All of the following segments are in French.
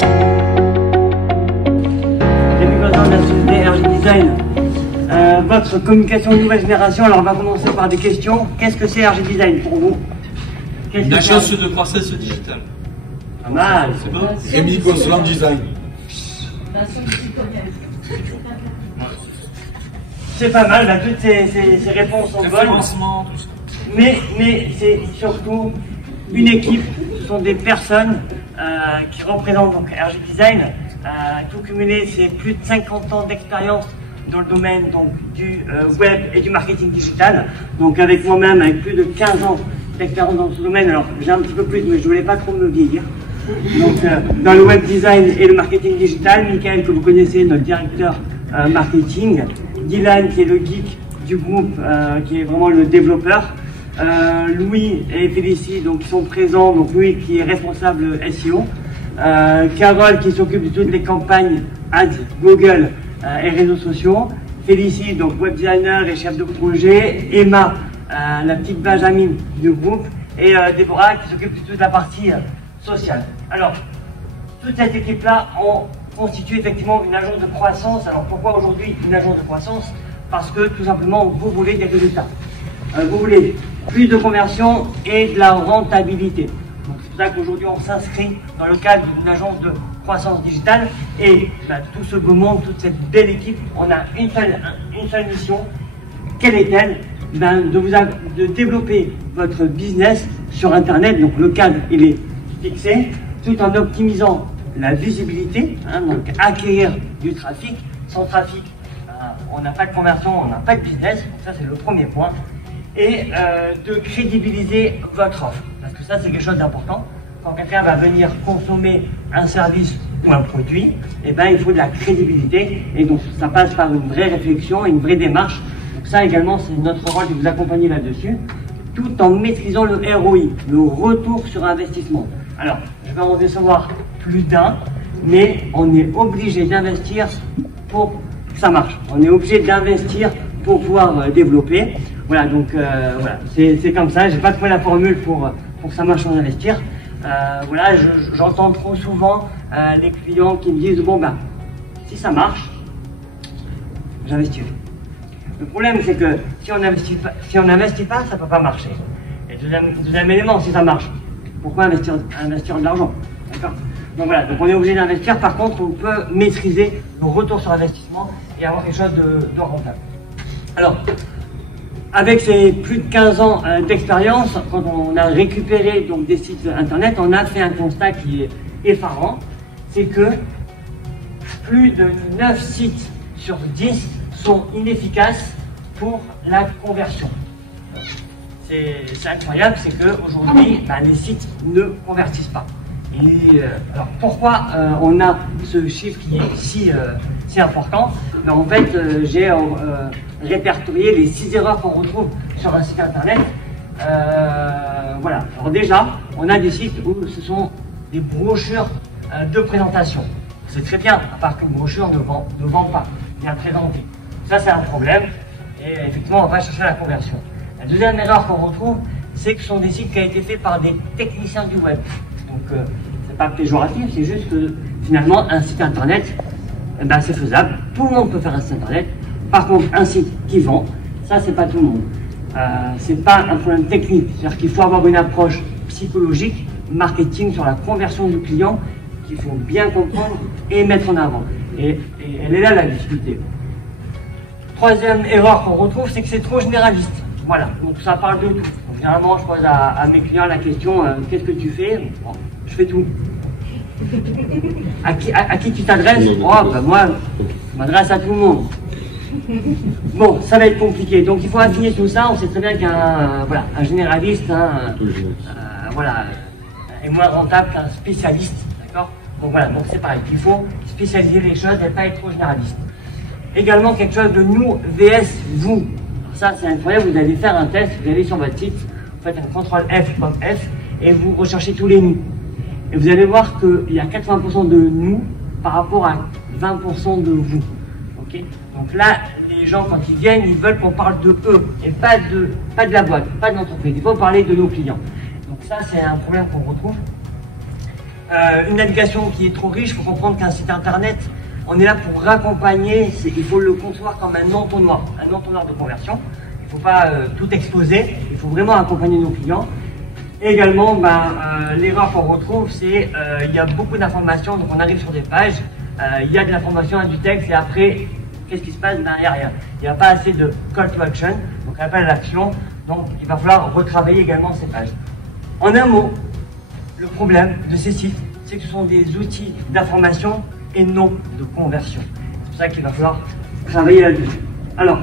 De la société RG Design, votre communication de nouvelle génération. Alors on va commencer par des questions. Qu'est-ce que c'est RG Design pour vous? Une agence de croissance digitale. Pas mal. C'est bon. Rémi Gosselin Design. C'est pas mal, bah, toutes ces réponses sont bonnes. Référencement, tout ça. Mais c'est surtout une équipe, ce sont des personnes qui représentent donc RG Design. Tout cumulé, c'est plus de 50 ans d'expérience dans le domaine donc, du web et du marketing digital. Donc avec moi-même, avec plus de 15 ans d'expérience dans ce domaine, alors j'ai un petit peu plus, mais je voulais pas trop me vieillir. Donc dans le web design et le marketing digital, Michael que vous connaissez, notre directeur marketing, Dylan qui est le geek du groupe, qui est vraiment le développeur, Louis et Félicie donc qui sont présents, donc Louis qui est responsable SEO, Carole qui s'occupe de toutes les campagnes ads, Google et réseaux sociaux, Félicie donc web designer et chef de projet, Emma la petite Benjamin du groupe et Déborah qui s'occupe de toute la partie sociale. Alors toute cette équipe là constitue effectivement une agence de croissance. Alors pourquoi aujourd'hui une agence de croissance? Parce que tout simplement vous voulez des résultats. Vous voulez plus de conversion et de la rentabilité. Donc c'est pour ça qu'aujourd'hui on s'inscrit dans le cadre d'une agence de croissance digitale et tout ce beau monde, toute cette belle équipe, on a une seule mission. Quelle est-elle? De développer votre business sur internet. Donc le cadre il est fixé tout en optimisant la visibilité, donc acquérir du trafic. Sans trafic, on n'a pas de conversion, on n'a pas de business, donc ça c'est le premier point. Et de crédibiliser votre offre, parce que ça c'est quelque chose d'important. Quand quelqu'un va venir consommer un service ou un produit, eh ben, il faut de la crédibilité, et donc ça passe par une vraie réflexion, une vraie démarche. Donc ça également c'est notre rôle de vous accompagner là-dessus, tout en maîtrisant le ROI, le retour sur investissement. Alors, je vais en recevoir plus d'un, mais on est obligé d'investir pour que ça marche. On est obligé d'investir pour pouvoir développer. Voilà, donc voilà, c'est comme ça. J'ai pas trouvé la formule pour que ça marche sans investir. Voilà, j'entends trop souvent les clients qui me disent bon ben, si ça marche, j'investirai. Le problème c'est que si on n'investit pas, ça peut pas marcher. Et deuxième élément, si ça marche, pourquoi investir de l'argent? D'accord? Donc voilà, donc on est obligé d'investir. Par contre, on peut maîtriser le retour sur investissement et avoir quelque chose de rentable. Alors, avec ces plus de 15 ans d'expérience, quand on a récupéré donc, des sites internet, on a fait un constat qui est effarant, c'est que plus de 9 sites sur 10 sont inefficaces pour la conversion. C'est incroyable, c'est qu'aujourd'hui, les sites ne convertissent pas. Et, alors pourquoi on a ce chiffre qui est si important? En fait, j'ai répertorié les 6 erreurs qu'on retrouve sur un site internet. Voilà. Alors déjà, on a des sites où ce sont des brochures de présentation. C'est très bien, à part qu'une brochure ne vend pas, bien présentée. Ça, c'est un problème. Et effectivement, on va chercher la conversion. La deuxième erreur qu'on retrouve, c'est que ce sont des sites qui ont été faits par des techniciens du web. Donc, c'est pas péjoratif, c'est juste que finalement, un site internet, c'est faisable. Tout le monde peut faire un site internet. Par contre, un site qui vend, ça, c'est pas tout le monde. C'est pas un problème technique. C'est-à-dire qu'il faut avoir une approche psychologique, marketing sur la conversion du client, qu'il faut bien comprendre et mettre en avant. Et elle est là la difficulté. Troisième erreur qu'on retrouve, c'est que c'est trop généraliste. Voilà, donc ça parle de tout. Donc, généralement, je pose à mes clients la question qu'est-ce que tu fais? Bon, je fais tout. À qui tu t'adresses? Moi, je m'adresse à tout le monde. Bon, ça va être compliqué. Donc, il faut affiner tout ça. On sait très bien qu'un un généraliste est moins rentable qu'un spécialiste. D'accord? Donc voilà, donc c'est pareil. Il faut spécialiser les choses et pas être trop généraliste. Également, quelque chose de nous vs vous. Ça, c'est incroyable, vous allez faire un test, vous allez sur votre site, vous faites un contrôle F comme F, et vous recherchez tous les nous. Et vous allez voir qu'il y a 80% de nous par rapport à 20% de vous. Okay, donc là, les gens, quand ils viennent, ils veulent qu'on parle de eux, et pas de la boîte, pas de l'entreprise. Il faut parler de nos clients. Donc ça, c'est un problème qu'on retrouve. une navigation qui est trop riche. Il faut comprendre qu'un site internet, on est là pour raccompagner, il faut le concevoir comme un entonnoir de conversion. Il ne faut pas tout exposer, il faut vraiment accompagner nos clients. Et également, l'erreur qu'on retrouve, c'est il y a beaucoup d'informations, donc on arrive sur des pages, il y a de l'information, du texte, et après, qu'est-ce qui se passe? Il n'y a rien. Il n'y a pas assez de call to action, donc appel à l'action, donc il va falloir retravailler également ces pages. En un mot, le problème de ces sites, c'est que ce sont des outils d'information et non de conversion. C'est pour ça qu'il va falloir travailler là-dessus. Alors,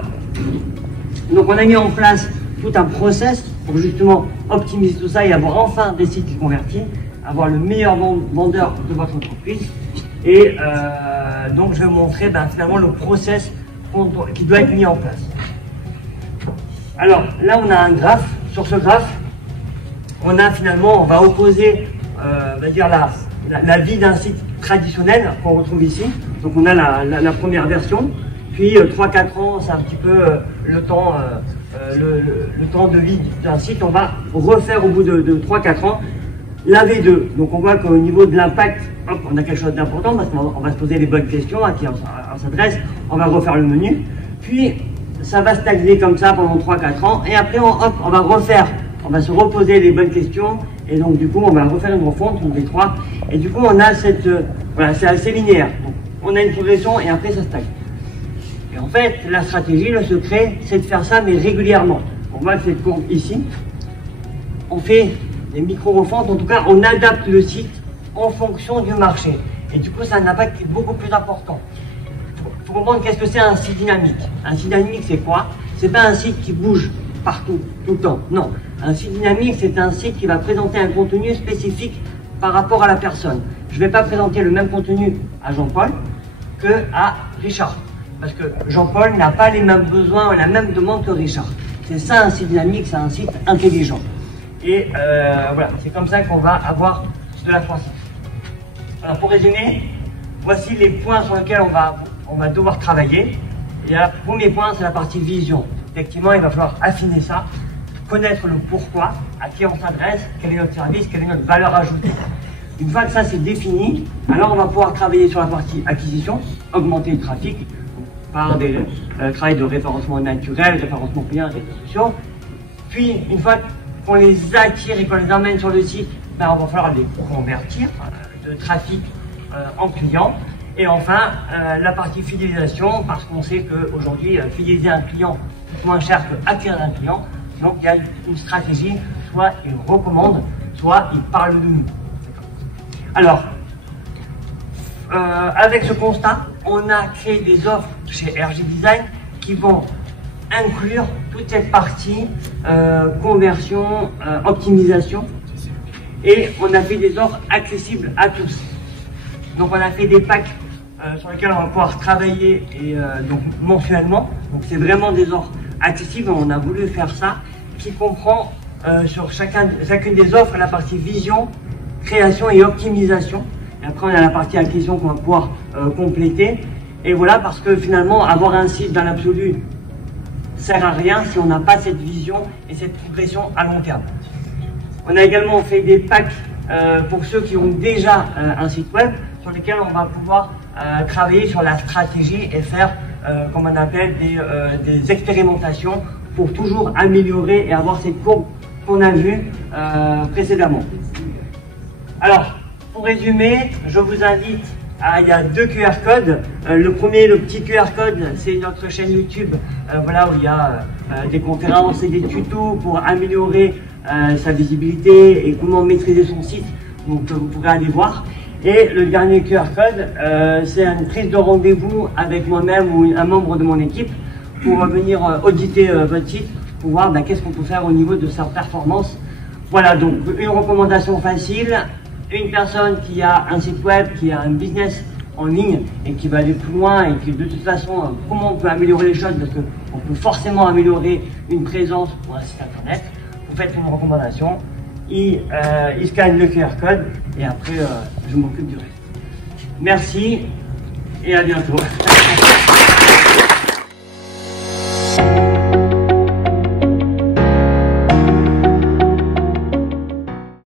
donc on a mis en place tout un process pour justement optimiser tout ça et avoir enfin des sites qui convertissent, avoir le meilleur vendeur de votre entreprise. Et donc je vais vous montrer finalement le process qui doit être mis en place. Alors là on a un graphe. Sur ce graphe, on va opposer la vie d'un site traditionnel qu'on retrouve ici. Donc on a la première version, puis 3-4 ans, c'est un petit peu le temps de vie d'un site. On va refaire au bout de 3-4 ans la V2. Donc on voit qu'au niveau de l'impact, on a quelque chose d'important parce qu'on va se poser les bonnes questions à qui on s'adresse. On va refaire le menu, puis ça va stagner comme ça pendant 3-4 ans, et après on va se reposer les bonnes questions, et donc du coup on va refaire une refonte, une V3, et du coup on a c'est assez linéaire. Donc, on a une progression et après ça stagne. Et en fait, la stratégie, le secret, c'est de faire ça, mais régulièrement. On voit cette courbe ici. On fait des micro-refontes, en tout cas, on adapte le site en fonction du marché. Et du coup, ça a un impact qui est beaucoup plus important. Il faut comprendre qu'est-ce que c'est un site dynamique. Un site dynamique, c'est quoi? C'est pas un site qui bouge partout, tout le temps. Non. Un site dynamique, c'est un site qui va présenter un contenu spécifique par rapport à la personne. Je ne vais pas présenter le même contenu à Jean-Paul que à Richard. Parce que Jean-Paul n'a pas les mêmes besoins ou la même demande que Richard. C'est ça un site dynamique, c'est un site intelligent. Et voilà, c'est comme ça qu'on va avoir de la croissance. Alors pour résumer, voici les points sur lesquels on va devoir travailler. Et le premier point, c'est la partie vision. Effectivement, il va falloir affiner ça, connaître le pourquoi, à qui on s'adresse, quel est notre service, quelle est notre valeur ajoutée. Une fois que ça c'est défini, alors on va pouvoir travailler sur la partie acquisition, augmenter le trafic par des travail de référencement naturel, référencement client, réseaux sociaux. Puis, une fois qu'on les attire et qu'on les emmène sur le site, on va falloir les convertir de trafic en clients. Et enfin, la partie fidélisation, parce qu'on sait qu'aujourd'hui, fidéliser un client coûte moins cher qu'acquérir un client. Donc, il y a une stratégie, soit il recommande, soit il parle de nous. Alors, avec ce constat, on a créé des offres chez RG Design qui vont inclure toute cette partie conversion, optimisation, et on a fait des offres accessibles à tous. Donc on a fait des packs sur lesquels on va pouvoir travailler donc mensuellement. Donc c'est vraiment des offres accessibles. On a voulu faire ça qui comprend sur chacune des offres la partie vision, création et optimisation. Et après, on a la partie acquisition qu'on va pouvoir compléter. Et voilà, parce que finalement, avoir un site dans l'absolu sert à rien si on n'a pas cette vision et cette progression à long terme. On a également fait des packs pour ceux qui ont déjà un site web, sur lesquels on va pouvoir travailler sur la stratégie et faire, comme on appelle, des expérimentations pour toujours améliorer et avoir cette courbe qu'on a vue précédemment. Alors, pour résumer, je vous invite il y a 2 QR codes. Le premier, le petit QR code, c'est notre chaîne YouTube, voilà, où il y a des conférences et des tutos pour améliorer sa visibilité et comment maîtriser son site. Donc vous pourrez aller voir. Et le dernier QR code, c'est une prise de rendez-vous avec moi-même ou un membre de mon équipe pour venir auditer votre site, pour voir qu'est-ce qu'on peut faire au niveau de sa performance. Voilà, donc une recommandation facile. Une personne qui a un site web, qui a un business en ligne et qui va aller plus loin et qui de toute façon, comment on peut améliorer les choses, parce qu'on peut forcément améliorer une présence pour un site internet. Vous faites une recommandation, il scanne le QR code et après je m'occupe du reste. Merci et à bientôt.